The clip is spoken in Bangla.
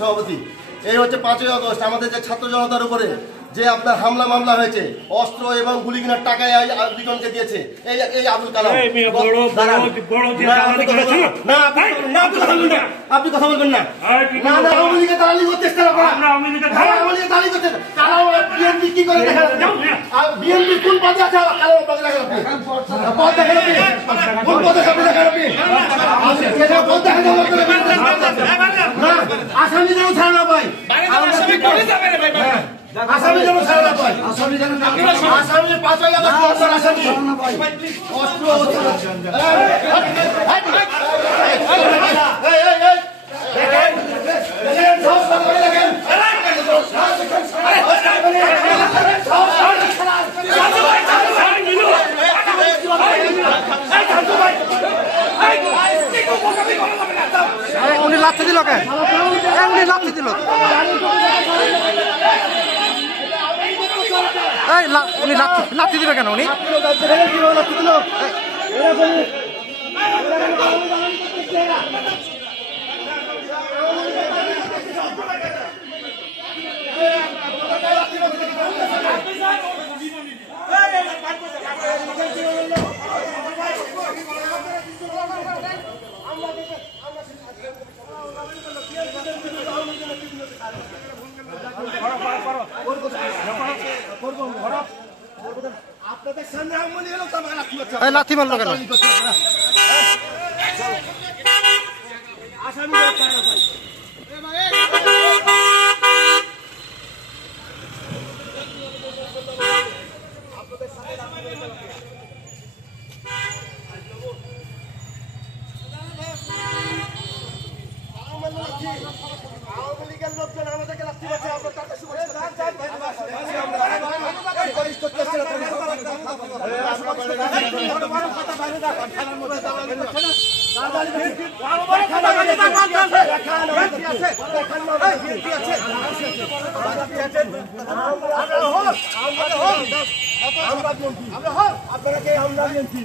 সভাপতি এই হচ্ছে 5ই আগস্ট আমাদের যে ছাত্র জনতার উপরে যে আপনার হামলা মামলা হয়েছে, অস্ত্র এবং গুলি কিনার টাকায় দুজনকে দিয়েছে এই আবুল কালাম। আপনি কথা বলবেন না, আওয়ামী লীগের দালালি করতে বিএনপি কি করে দেখা বিএনপি কোন পদে আছে? পদ দেখেন আপনি, কোন পদে দেখেন আপনি? পদ দেখেন আসামি যেন ছাড়া না পাই, আসামি যেন ছাড়া না পাই, আসামি 5ই আগস্ট আসামি উনি লাথি দিল কেন? উনি লাথি দিল, উনি লাথি দিল কেন? উনি লাথি মারলো কেন? আওয়ামী লীগের লোকজন আমাদেরকে লাথি মারছে, আমরা তার কাছে আপনারা কে? আমরা বিএনপি।